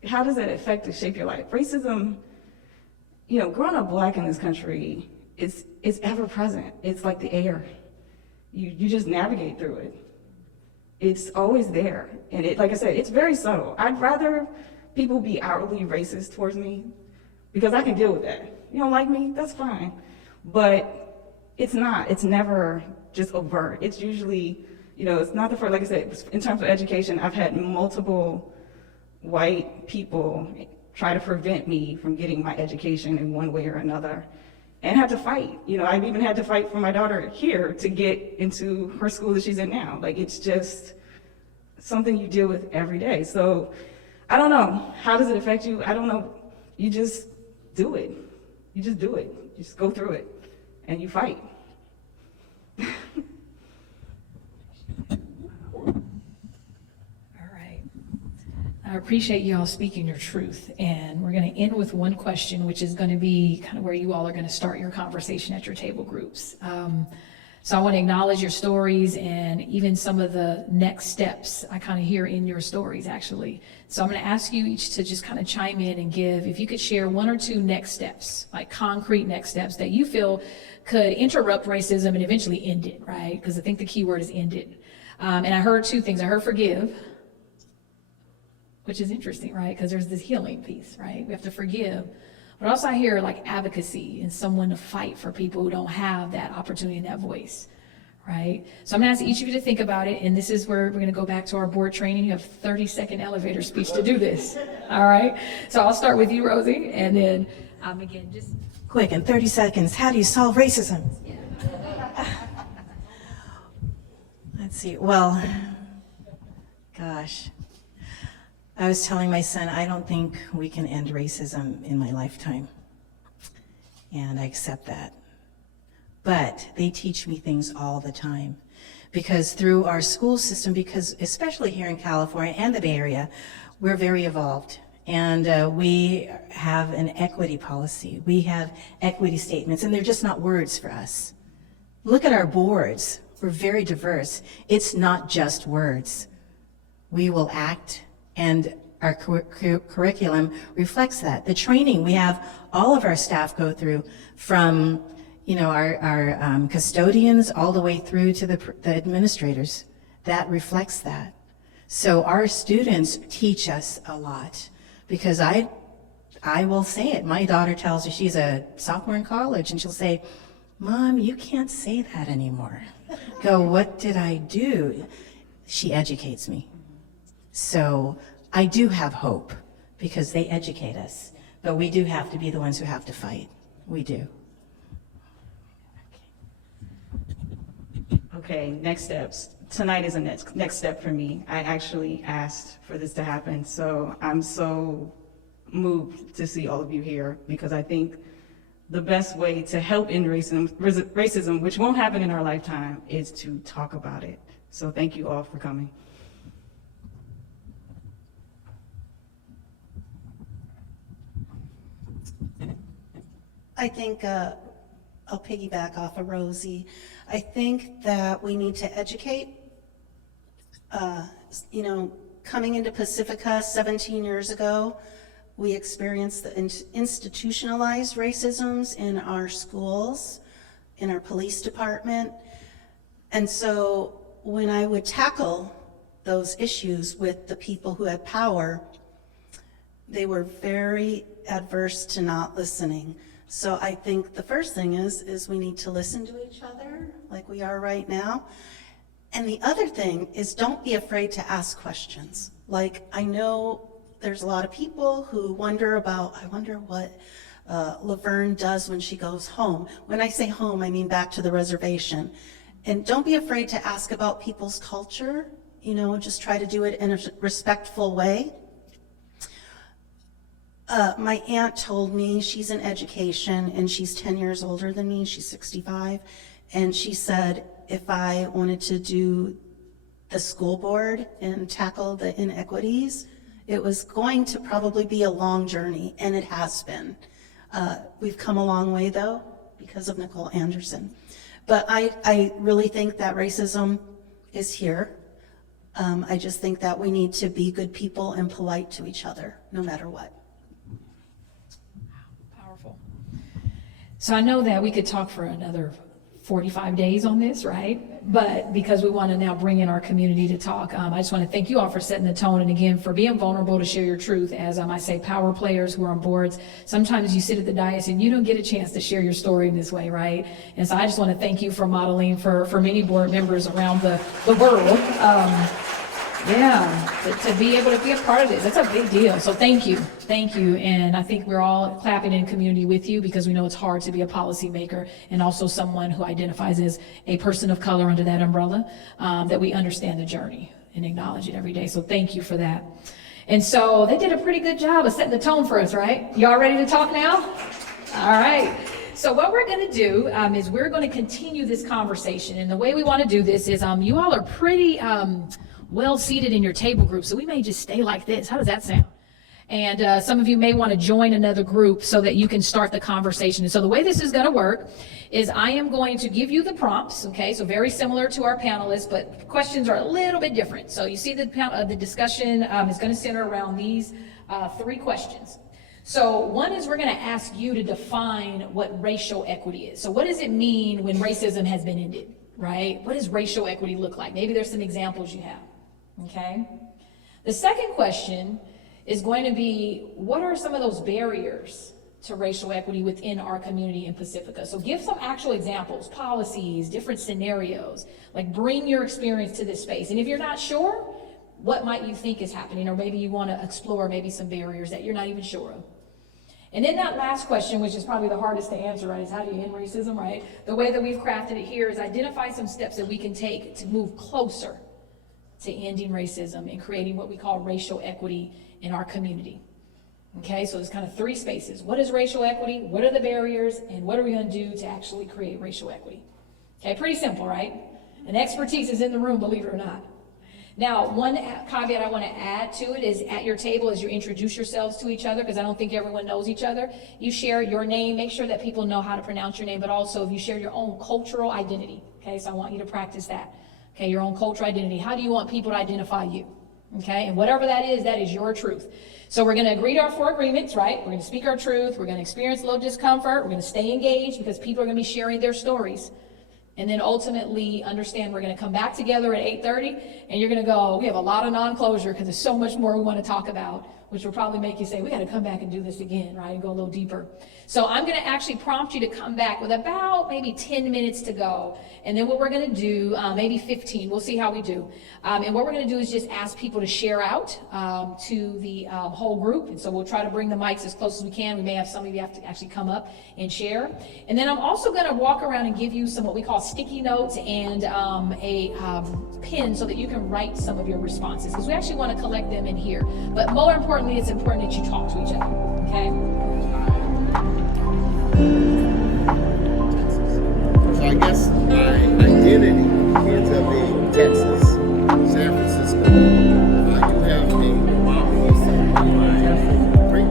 How does it affect and shape your life? Racism, growing up black in this country, it's ever present. It's like the air. You just navigate through it. It's always there. And like I said, it's very subtle. I'd rather people be outwardly racist towards me, because I can deal with that. You don't like me, that's fine. But it's not, it's never just overt. It's usually, it's not the first, like I said, in terms of education, I've had multiple white people try to prevent me from getting my education in one way or another. and had to fight. You know, I've even had to fight for my daughter here to get into her school that she's in now. Like, it's just something you deal with every day. So I don't know. How does it affect you? I don't know. You just do it. You just do it. You just go through it and you fight. All right. I appreciate you all speaking your truth. And we're going to end with one question, which is going to be kind of where you all are going to start your conversation at your table groups. So I want to acknowledge your stories and even some of the next steps I kind of hear in your stories, actually. So I'm going to ask you each to just kind of chime in and give, if you could share one or two next steps, like concrete next steps that you feel could interrupt racism and eventually end it, right? Because I think the key word is end it. And I heard two things. I heard forgive, which is interesting, right? Because there's this healing piece, right? We have to forgive. But also I hear like advocacy and someone to fight for people who don't have that opportunity and that voice, right? So I'm gonna ask each of you to think about it, and this is where we're gonna go back to our board training. You have 30-second elevator speech to do this, all right? So I'll start with you, Rosie, and then again, just Quick, in 30 seconds, how do you solve racism? Let's see, well, gosh. I was telling my son, I don't think we can end racism in my lifetime. And I accept that. But they teach me things all the time. Because through our school system, because especially here in California and the Bay Area, we're very evolved. And we have an equity policy. We have equity statements, and they're just not words for us. Look at our boards. We're very diverse. It's not just words. We will act, and our curriculum reflects that. The training we have all of our staff go through, from our custodians all the way through to the administrators, that reflects that. So our students teach us a lot, because I will say it. My daughter tells me, she's a sophomore in college, and she'll say, "Mom, you can't say that anymore." Go, "What did I do?" She educates me. So I do have hope, because they educate us, but we do have to be the ones who have to fight. We do. Okay, next steps. Tonight is a next step for me. I actually asked for this to happen, so I'm so moved to see all of you here, because I think the best way to help end racism, which won't happen in our lifetime, is to talk about it. So thank you all for coming. I think I'll piggyback off of Rosie. I think that we need to educate. Coming into Pacifica 17 years ago, we experienced the institutionalized racisms in our schools, in our police department. And so when I would tackle those issues with the people who had power, they were very adverse to not listening. So I think the first thing is we need to listen to each other like we are right now. And the other thing is, don't be afraid to ask questions. Like, I know there's a lot of people who wonder what Laverne does when she goes home. When I say home, I mean back to the reservation. And don't be afraid to ask about people's culture. Just try to do it in a respectful way. My aunt told me, she's in education, and she's 10 years older than me, she's 65, and she said if I wanted to do the school board and tackle the inequities, it was going to probably be a long journey, and it has been. We've come a long way, though, because of Nicole Anderson. But I really think that racism is here. I just think that we need to be good people and polite to each other, no matter what. powerful. So I know that we could talk for another 45 days on this, right? But because we want to now bring in our community to talk, I just want to thank you all for setting the tone, and again, for being vulnerable to share your truth. As I say, power players who are on boards, sometimes you sit at the dais and you don't get a chance to share your story in this way, right? And so I just want to thank you for modeling for many board members around the world. Yeah, to be able to be a part of this, that's a big deal. So thank you, and I think we're all clapping in community with you because we know it's hard to be a policymaker and also someone who identifies as a person of color under that umbrella, that we understand the journey and acknowledge it every day. So thank you for that. And so they did a pretty good job of setting the tone for us, right? Y'all ready to talk now? All right. So what we're going to do is we're going to continue this conversation. And the way we want to do this is you all are pretty well seated in your table group. So we may just stay like this. How does that sound? And some of you may want to join another group so that you can start the conversation. And so the way this is going to work is I am going to give you the prompts, okay? So very similar to our panelists, but questions are a little bit different. So you see the discussion is going to center around these 3 questions. So one is we're going to ask you to define what racial equity is. So what does it mean when racism has been ended, right? What does racial equity look like? Maybe there's some examples you have, okay? The second question is going to be, what are some of those barriers to racial equity within our community in Pacifica? So give some actual examples, policies, different scenarios, like bring your experience to this space. And if you're not sure, what might you think is happening? Or maybe you want to explore maybe some barriers that you're not even sure of. And then that last question, which is probably the hardest to answer, right, is how do you end racism, right? The way that we've crafted it here is identify some steps that we can take to move closer to ending racism and creating what we call racial equity in our community. Okay, so there's kind of 3 spaces. What is racial equity? What are the barriers? And what are we going to do to actually create racial equity? Okay, pretty simple, right? And expertise is in the room, believe it or not. Now, one caveat I want to add to it is at your table as you introduce yourselves to each other, because I don't think everyone knows each other, you share your name, make sure that people know how to pronounce your name, but also if you share your own cultural identity. Okay, so I want you to practice that. Okay, your own cultural identity. How do you want people to identify you? Okay, and whatever that is your truth. So we're going to agree to our 4 agreements, right? We're going to speak our truth. We're going to experience a little discomfort. We're going to stay engaged because people are going to be sharing their stories. And then ultimately understand we're going to come back together at 8:30 and you're going to go, we have a lot of non-closure because there's so much more we want to talk about, which will probably make you say, we got to come back and do this again, right? And go a little deeper. So I'm going to actually prompt you to come back with about maybe 10 minutes to go. And then what we're going to do, maybe 15, we'll see how we do. And what we're going to do is just ask people to share out to the whole group. And so we'll try to bring the mics as close as we can. We may have some of you have to actually come up and share. And then I'm also going to walk around and give you some what we call sticky notes and a pin so that you can write some of your responses, because we actually want to collect them in here. But more importantly, it's important that you talk to each other, okay? So I guess my identity ends up being Texas, San Francisco. I do have a mom who used to be my great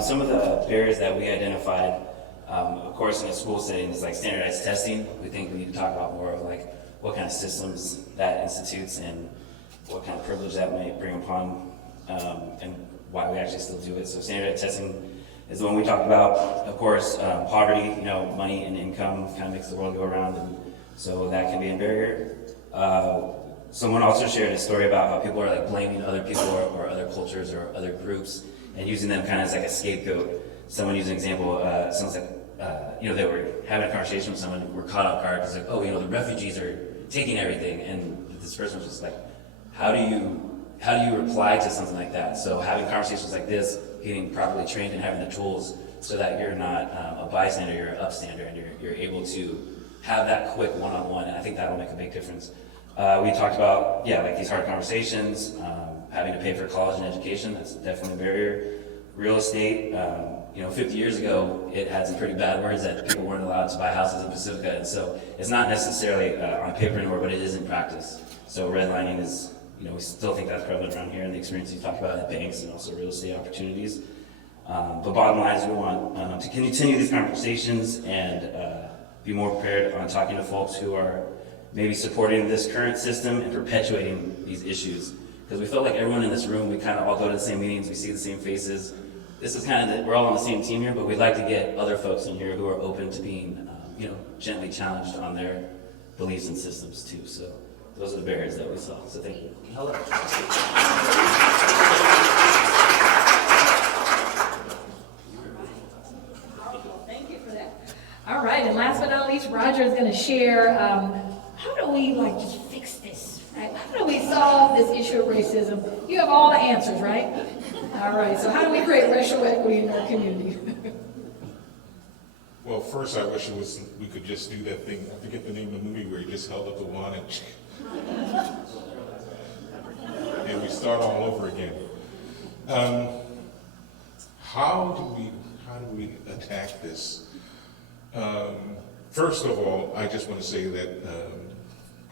Some of the barriers that we identified, of course, in a school setting is like standardized testing. We think we need to talk about more of like what kind of systems that institutes and what kind of privilege that may bring upon, and why we actually still do it. So standardized testing is the one we talked about. Of course, poverty, money and income kind of makes the world go around, and so that can be a barrier. Someone also shared a story about how people are like blaming other people or other cultures or other groups and using them kind of as like a scapegoat. Someone used an example, someone said, they were having a conversation with someone, were caught off guard, because like, the refugees are taking everything, and this person was just like, how do you reply to something like that? So having conversations like this, getting properly trained and having the tools so that you're not a bystander, you're an upstander, and you're able to have that quick one-on-one, and I think that'll make a big difference. We talked about, like these hard conversations, having to pay for college and education, that's definitely a barrier. Real estate, 50 years ago, it had some pretty bad words that people weren't allowed to buy houses in Pacifica, and so it's not necessarily on paper anymore, but it is in practice. So redlining is, we still think that's prevalent around here, and the experience you talked about at banks and also real estate opportunities. But bottom line is we want to continue these conversations and be more prepared on talking to folks who are maybe supporting this current system and perpetuating these issues. because we felt like everyone in this room, we kind of all go to the same meetings, we see the same faces. This is kind of, we're all on the same team here, but we'd like to get other folks in here who are open to being, gently challenged on their beliefs and systems too. So those are the barriers that we saw. So thank you. Hello. Thank you for that. All right, and last but not least, Roger is going to share how do we just fix this, right? How do we solve this issue of racism? You have all the answers, right? All right, so how do we create racial equity in our community? Well, first, I wish we could just do that thing. I forget the name of the movie where he just held up the wand and we start all over again. How do we attack this? First of all, I just want to say that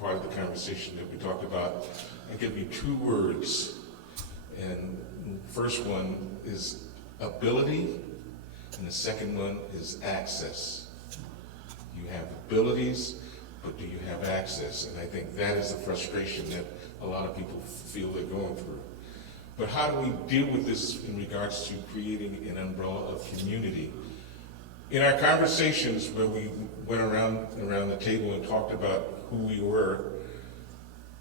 part of the conversation that we talked about, I give you 2 words, and the first one is ability, and the second one is access. You have abilities, but do you have access? And I think that is the frustration that a lot of people feel they're going through. But how do we deal with this in regards to creating an umbrella of community? In our conversations where we went around the table and talked about who we were,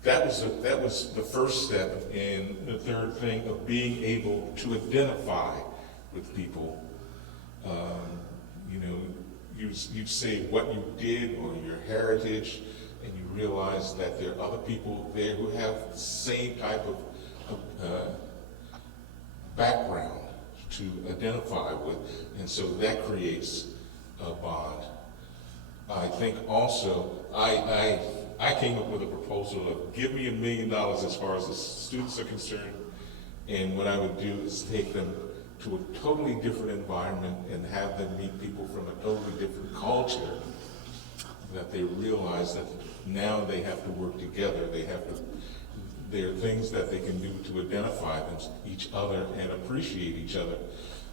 that was the first step, and the third thing of being able to identify with people. You say what you did or your heritage, and you realize that there are other people there who have the same type of background to identify with, and so that creates a bond. I think also, I came up with a proposal of give me $1 million as far as the students are concerned, and what I would do is take them to a totally different environment and have them meet people from a totally different culture, that they realize that now they have to work together. There are things that they can do to identify each other and appreciate each other.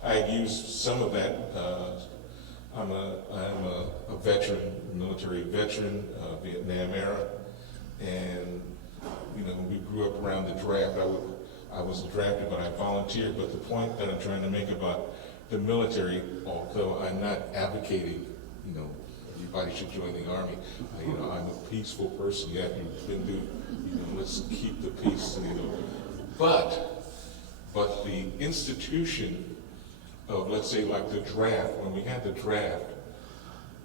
I used some of that. I'm a veteran, military veteran, Vietnam era, and we grew up around the draft. I was drafted, but I volunteered. But the point that I'm trying to make about the military, although I'm not advocating, everybody should join the Army. I'm a peaceful person. Yeah, you've been through, let's keep the peace, But the institution of, let's say, like the draft, when we had the draft,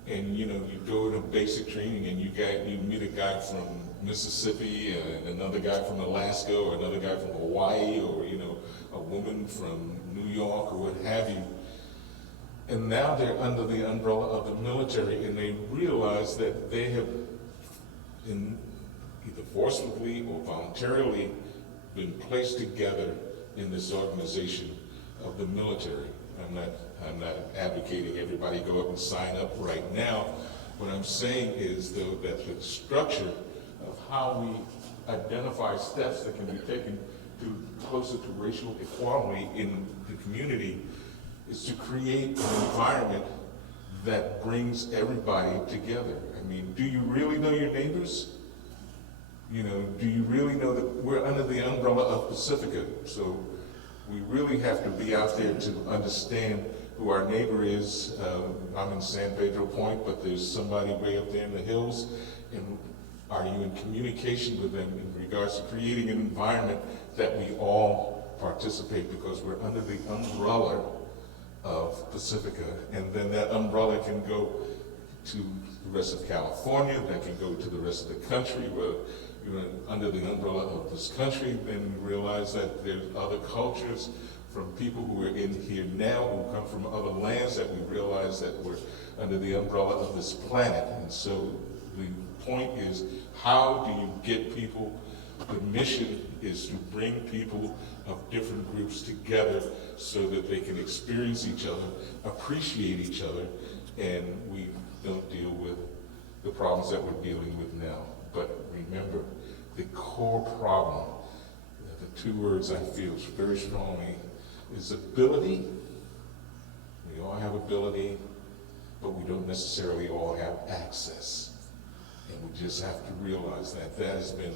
and you go to basic training and you meet a guy from Mississippi and another guy from Alaska or another guy from Hawaii or a woman from New York or what have you. And now they're under the umbrella of the military, and they realize that they have either forcibly or voluntarily been placed together in this organization of the military. I'm not advocating everybody go up and sign up right now. What I'm saying is, though, that the structure of how we identify steps that can be taken to closer to racial equality in the community is to create an environment that brings everybody together. Do you really know your neighbors? Do you really know that we're under the umbrella of Pacifica? So we really have to be out there to understand who our neighbor is. I'm in San Pedro Point, but there's somebody way up there in the hills. And are you in communication with them in regards to creating an environment that we all participate, because we're under the umbrella of Pacifica, and then that umbrella can go to the rest of California, that can go to the rest of the country. Where you're under the umbrella of this country, then we realize that there's other cultures from people who are in here now who come from other lands, that we realize that we're under the umbrella of this planet. And so the point is, how do you get people? The mission is to bring people of different groups together so that they can experience each other, appreciate each other, and we don't deal with the problems that we're dealing with now. But remember, the core problem, the 2 words I feel very strongly, is ability. We all have ability, but we don't necessarily all have access. And we just have to realize that that has been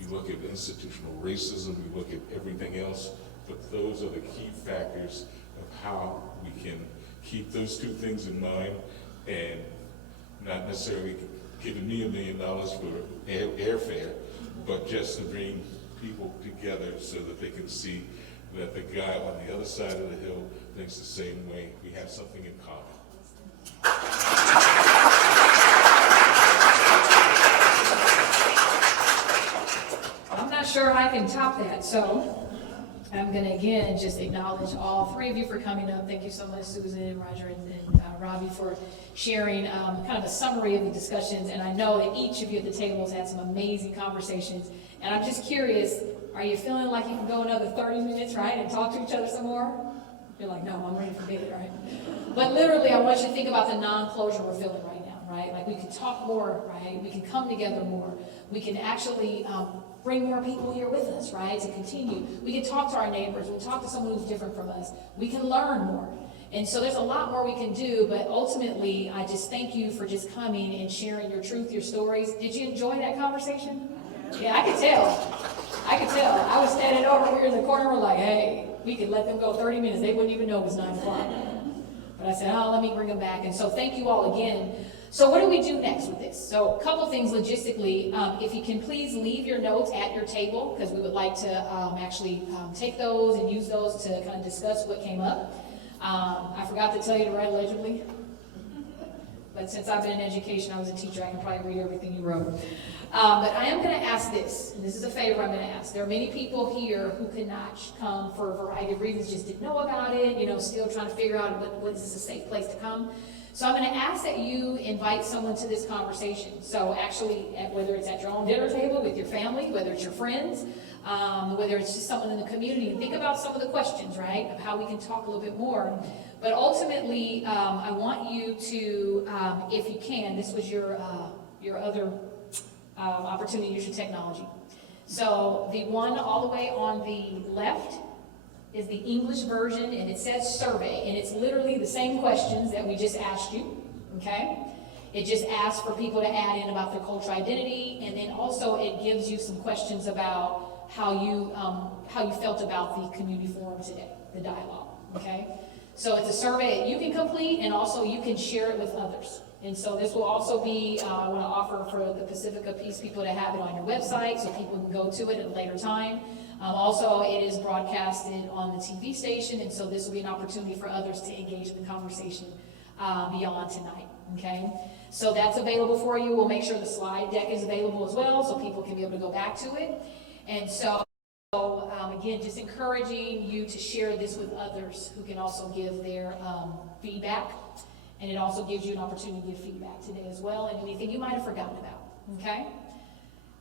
you look at institutional racism, you look at everything else, but those are the key factors of how we can keep those two things in mind, and not necessarily giving me $1 million for airfare, but just to bring people together so that they can see that the guy on the other side of the hill thinks the same way. We have something in common. I'm not sure I can top that, so I'm gonna again just acknowledge all three of you for coming up. Thank you so much, Susan, Roger, and Robbie, for sharing kind of a summary of the discussions. And I know that each of you at the table has had some amazing conversations. And I'm just curious, are you feeling like you can go another 30 minutes, right, and talk to each other some more? You're like, no, I'm ready for bed, right? But literally, I want you to think about the non-closure we're feeling right now, right? Like we can talk more, right? We can come together more. We can actually bring more people here with us, right, to continue. We can talk to our neighbors. We can talk to someone who's different from us. We can learn more. And so there's a lot more we can do, but ultimately, I just thank you for just coming and sharing your truth, your stories. Did you enjoy that conversation? Yeah, I could tell. I could tell. I was standing over here in the corner, we're like, hey, we could let them go 30 minutes. They wouldn't even know it was 9 o'clock. But I said, oh, let me bring them back. And so thank you all again. So what do we do next with this? So a couple things logistically. If you can please leave your notes at your table, because we would like to actually take those and use those to kind of discuss what came up. I forgot to tell you to write legibly. But since I've been in education, I was a teacher, I can probably read everything you wrote. But I am going to ask this, and this is a favor I'm going to ask. There are many people here who could not come for a variety of reasons, just didn't know about it, still trying to figure out what is this a safe place to come. So I'm going to ask that you invite someone to this conversation. So actually, whether it's at your own dinner table with your family, whether it's your friends, whether it's just someone in the community, think about some of the questions, right, of how we can talk a little bit more. But ultimately, I want you to, if you can, this was your other opportunity to use your technology. So the one all the way on the left is the English version, and it says survey, and it's literally the same questions that we just asked you, okay? It just asks for people to add in about their cultural identity, and then also it gives you some questions about how you felt about the community forum today, the dialogue, okay? So it's a survey that you can complete, and also you can share it with others. And so this will also be, I want to offer for the Pacifica Peace people to have it on your website so people can go to it at a later time. Also, it is broadcasted on the TV station, and so this will be an opportunity for others to engage in the conversation beyond tonight, okay? So that's available for you. We'll make sure the slide deck is available as well so people can be able to go back to it. And so, again, just encouraging you to share this with others who can also give their feedback. And it also gives you an opportunity to give feedback today as well, and anything you might have forgotten about, okay?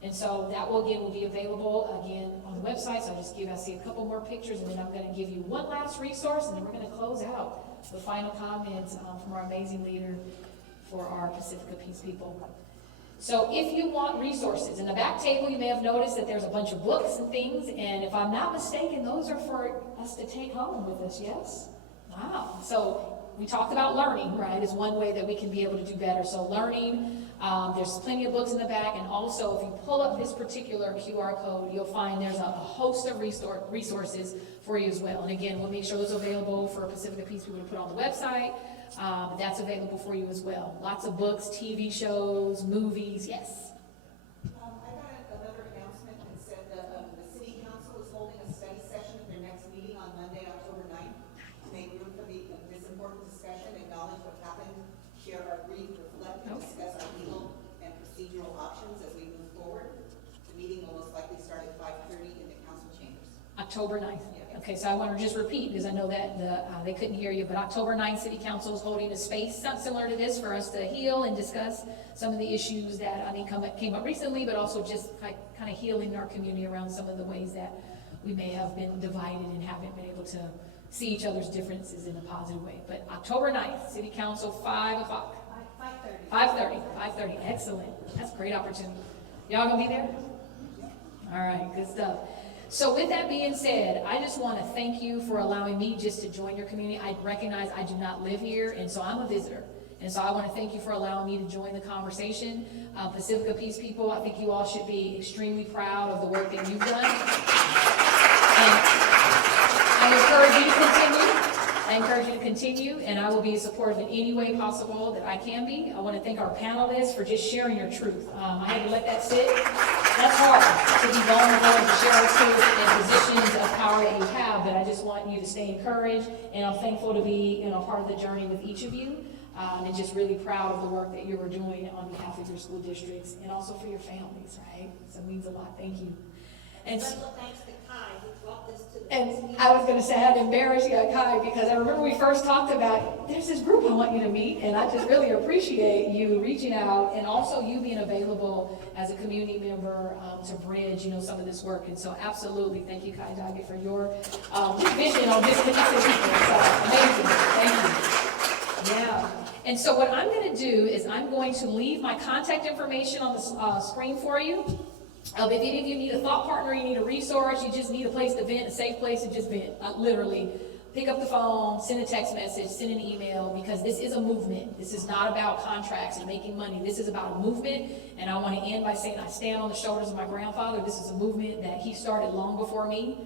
And so that will be available again on the website. So I see a couple more pictures, and then I'm gonna give you one last resource, and then we're gonna close out the final comments from our amazing leader for our Pacifica Peace people. So if you want resources, in the back table, you may have noticed that there's a bunch of books and things, and if I'm not mistaken, those are for us to take home with us, yes? Wow, so we talked about learning, right, is one way that we can be able to do better. So learning, there's plenty of books in the back, and also if you pull up this particular QR code, you'll find there's a host of resources for you as well. And again, we'll make sure those are available for Pacifica Peace people to put on the website. That's available for you as well. Lots of books, TV shows, movies, yes. I got another announcement that said that the City Council is holding a study session at their next meeting on Monday, October 9th, to make room for this important discussion, acknowledge what happened, share our grief, reflect, and discuss our legal and procedural options as we move forward. The meeting will most likely start at 5:30 in the council chambers. October 9th. Yeah. Okay, so I want to just repeat, because I know that they couldn't hear you, but October 9th, City Council is holding a space similar to this for us to heal and discuss some of the issues that I think came up recently, but also just kind of healing our community around some of the ways that we may have been divided and haven't been able to see each other's differences in a positive way. But October 9th, City Council, 5 o'clock. 5:30, excellent. That's a great opportunity. Y'all gonna be there? All right, good stuff. So with that being said, I just want to thank you for allowing me just to join your community. I recognize I do not live here, and so I'm a visitor. And so I want to thank you for allowing me to join the conversation. Pacifica Peace people, I think you all should be extremely proud of the work that you've done. And I encourage you to continue. I encourage you to continue, and I will be supportive in any way possible that I can be. I want to thank our panelists for just sharing your truth. I had to let that sit. That's hard, to be vulnerable and to share our truth in positions of power that you have, but I just want you to stay encouraged, and I'm thankful to be, part of the journey with each of you, and just really proud of the work that you are doing on behalf of your school districts, and also for your families, right? So it means a lot. Thank you. And Special thanks to Kai, who brought this to the. And I was gonna say, I had to embarrass you, Kai, because I remember we first talked about, there's this group I want you to meet, and I just really appreciate you reaching out, and also you being available as a community member to bridge, some of this work. And so absolutely, thank you, Kai Dage, for your vision on disconnected people. So amazing, thank you. Yeah. And so what I'm gonna do is I'm going to leave my contact information on the screen for you. If any of you need a thought partner, you need a resource, you just need a place to vent, a safe place to just vent, literally, pick up the phone, send a text message, send an email, because this is a movement. This is not about contracts and making money. This is about a movement, and I want to end by saying I stand on the shoulders of my grandfather. This is a movement that he started long before me,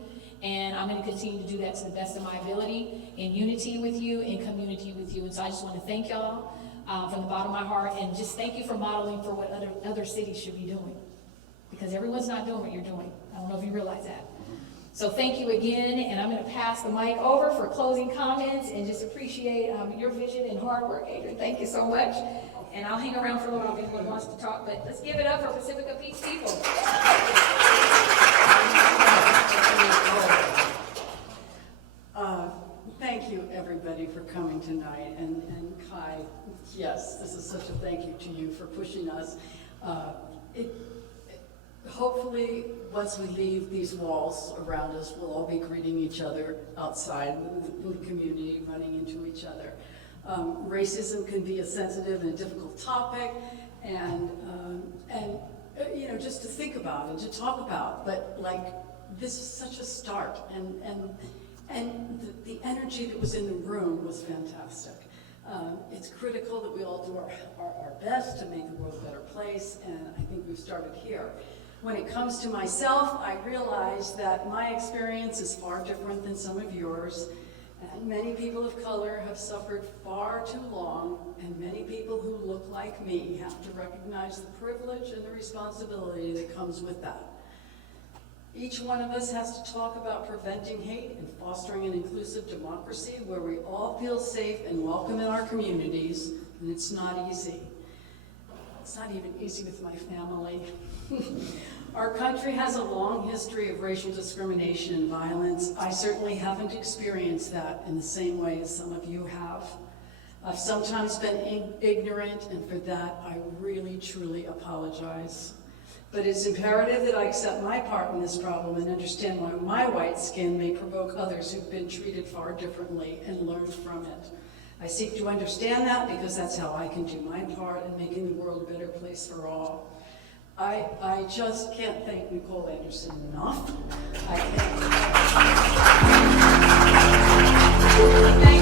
and I'm going to continue to do that to the best of my ability, in unity with you, in community with you. And so I just want to thank y'all from the bottom of my heart, and just thank you for modeling for what other cities should be doing. Because everyone's not doing what you're doing. I don't know if you realize that. So thank you again, and I'm going to pass the mic over for closing comments, and just appreciate your vision and hard work, Adrian. Thank you so much. And I'll hang around for a while if anyone wants to talk, but let's give it up for Pacifica Peace people. Thank you, everybody, for coming tonight. And Kai, yes, this is such a thank you to you for pushing us. Hopefully, once we leave these walls around us, we'll all be greeting each other outside in the community, running into each other. Racism can be a sensitive and a difficult topic, and just to think about and to talk about. But this is such a start, and the energy that was in the room was fantastic. It's critical that we all do our best to make the world a better place, and I think we've started here. When it comes to myself, I realize that my experience is far different than some of yours, and many people of color have suffered far too long, and many people who look like me have to recognize the privilege and the responsibility that comes with that. Each one of us has to talk about preventing hate and fostering an inclusive democracy where we all feel safe and welcome in our communities, and it's not easy. It's not even easy with my family. Our country has a long history of racial discrimination and violence. I certainly haven't experienced that in the same way as some of you have. I've sometimes been ignorant, and for that, I really, truly apologize. But it's imperative that I accept my part in this problem and understand why my white skin may provoke others who've been treated far differently and learn from it. I seek to understand that because that's how I can do my part in making the world a better place for all. I just can't thank Nicole Anderson enough. I can't.